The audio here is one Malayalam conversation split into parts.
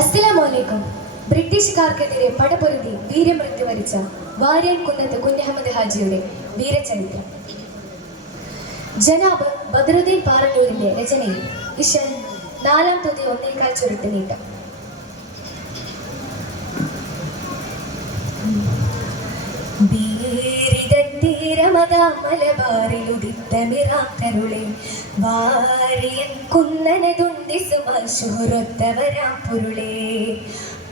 അസ്സലാമലൈക്കും. ബ്രിട്ടീഷുകാർക്കെതിരെ പടപൊരുതി വീരമൃത്യു വരിച്ച വാര്യൻ കുന്നത്ത് കുഞ്ഞഹമ്മദ് ഹാജിയുടെ വീരചരിത്രം. ജനാബ് ബദറുദ്ദീൻ പാറന്നൂരിന്റെ രചനയിൽ ഇഷൻ 4 തൊതി 1 ചുരുട്ട് നീട്ടം.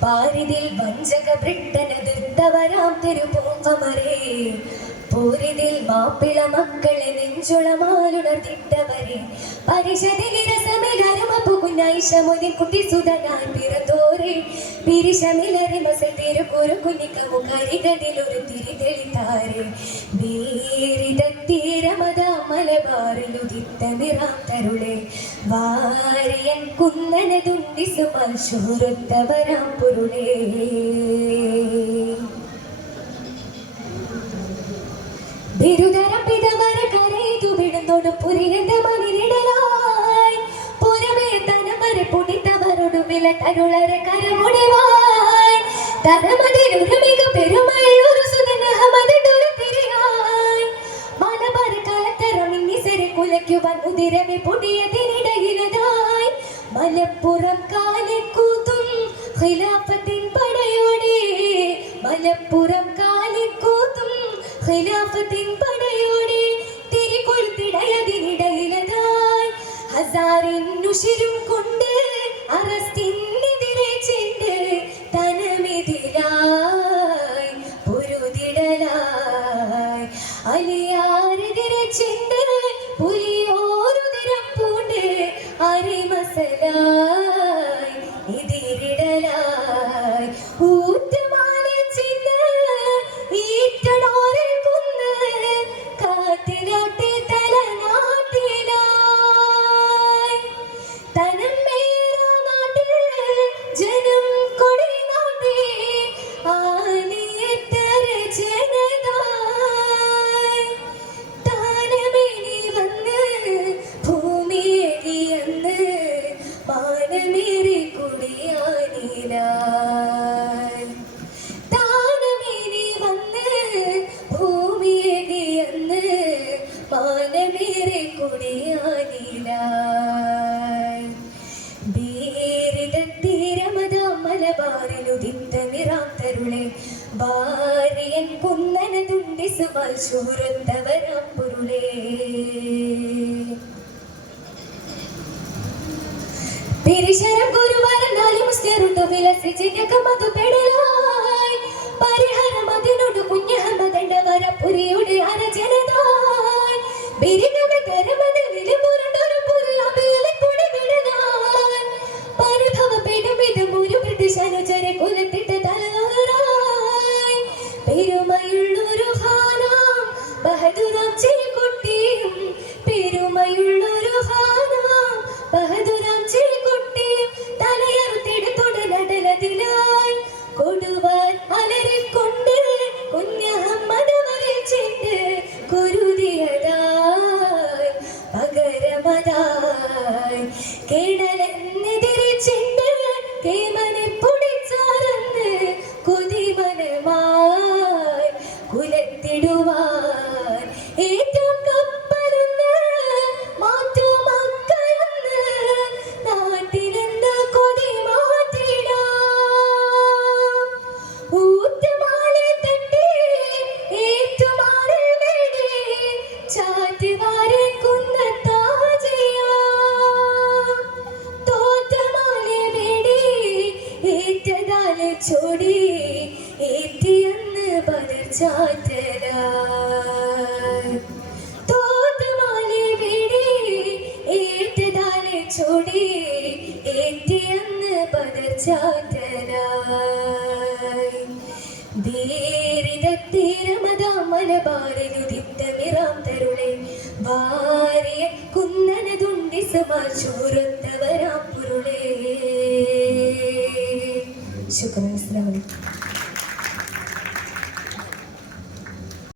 പാരിതിൽ വഞ്ചക ബ്രിട്ടനെതിർത്തവരാം തിരുപൂങ്കമരേ, പോരിതിൽ മാപ്പിള മക്കളെ നെഞ്ചുളമാലുണർത്തിട്ടവരെ, പരിശതിലിരസമിലരമപുകുന്നൈശമുതിക്കുട്ടിസുതനായി പിറന്തോരെ, പിരിശമിലരിമസൽ തിരുക്കുറുകുനിക്കമുകരികതിലൊരു തിരി തെളിത്താരെ, വീരിതത്തീരമതാ മലബാറിലുദിത്ത നിറാം തരുളെ, വാരിയൻ കുന്നനതുണ്ടിസുമൽ ശൂരത്തവരാം പൊരുളേ. ബിരുദരപ്പിതവര കരയിതു വിടുന്നോട് പുരിയന്റെ മണിരിടലായി, പുറമേ തനവരെ പുടിത്തവരോട് വില തരുളരെ കരമുടിവായി, തനമതിലൊരുമിക പെരുമയൊരു സുതനഹമതിട്ടൊരു തിരിയായി, മലബാർ കാലത്തറമിന്നിസരെ കുലയ്ക്കുവാൻ ഉതിരവെ പൊടിയതിനിടയിലതായി, മലപ്പുറം കാലിക്കൂത്തും ഖിലാഫത്തിൻ പടയോടെ, മലപ്പുറം കാലിക്കൂത്തും ഖിലാഫത്തിൻ പടയോടെ, തിരികൊളുത്തിടയതിനിടയിലതായി, ഹസാറിനുശിരും കൊണ്ട് അറസ്റ്റിനെതിരെ ചെണ്ട്, തനമെതിരായി പൊരുതിടലായി, അലിയാരെതിരെ ചെണ്ട് പുലിയോരുതിരം പൂണ്ട്, അരിമസലായി എതിരിടലായി, ഊറ്റമാലെ ചെന്ന് ഈറ്റടോരെ കുന്ന്, കാറ്റിലാട്ടി തലനാട്ടിലായി, തനം മേറാ നാട്ടിൽ ജനം കൊടി നാട്ടി, ആലിയത്തര ജനതായി, താനമേനി വന്ന് ഭൂമിയേകിയന്ന്, മാനമേറി കുടിയാനിലായി, താനമേനി വന്ന് ഭൂമിയേകിയന്ന്, മാനമേറി കുടിയാനിലായി, വീരിതത്തീരമതാ മലബാറിലുദിത്ത നിറാം തരുളെ, വാരിയൻ കുന്നനതുണ്ടിസുമൽ ശൂരത്തവരാം പൊരുളേ. പിരിശരം ഗുരുവാരനാലി മുസ്ലിറുണ്ടു വിലസിച്ചിന്റക മധുപെടലായി, പരിഹരം അതിനോട് കുഞ്ഞഹമ്മദണ്ടവര പുരിയുടെ അരജനതായി, ബിരികമ തരമതിൽ വിലപുരണ്ടൊരു പുരി അബിയലെ പൊടി വിടലായി, പരിഭവപ്പെടുമിതം ഒരു ബ്രിട്ടീഷ് അനുചരെ കുലത്തിട്ട തലവരായി, പെരുമയുള്ളൊരു ഹാനാം ബഹദൂറാം ചേക്കുട്ടിയും, പെരുമയുള്ളൊരു ഹാനാം ബഹദൂറാം ചേക്കുട്ടിയും, തലയറുത്തെടുത്തൊട നടലതിലായി, കൊടുവാൻ അലറിക്കൊണ്ട് കുഞ്ഞഹമ്മദ് വരെ ചെണ്ട്, കുരുതിയതായി പകരമതായി, കേടലെന്നെതിരെ ചെണ്ട് കേമനെ പൊടിച്ചാറന്ന്, കുതിമനമായി കുലത്തിടുവാൻ ഏറ്റവും കപ്പലെന്ന്, മാറ്റം മക്കളെന്ന്, നാട്ടിലെന്ന് കൊടി മാറ്റിടാം, ഊറ്റമാലെ തട്ടി ഏറ്റുമാറിൽ വേടി, ചാറ്റുവാരെ കുന്നത്താജിയാം, തോറ്റമാലെ വേടി ഏറ്റതാലെ ചൊടി, ഏറ്റിയന്ന് ബദർ ചാറ്റലായി, തോറ്റമാലെ വേടി ഏറ്റതാലെ ചൊടി, ഏറ്റിയന്ന് ബദർ ചാറ്റലായി, ധീരിതത്തീരമതാ മലബാറിലുദിത്ത നിറാം തരുളെ, വാരിയ കുന്നനതുണ്ടിസുമൽ ശൂരത്തവരാം പൊരുളേ. ശുക്രൻ. അസ്സലാമു അലൈക്കും.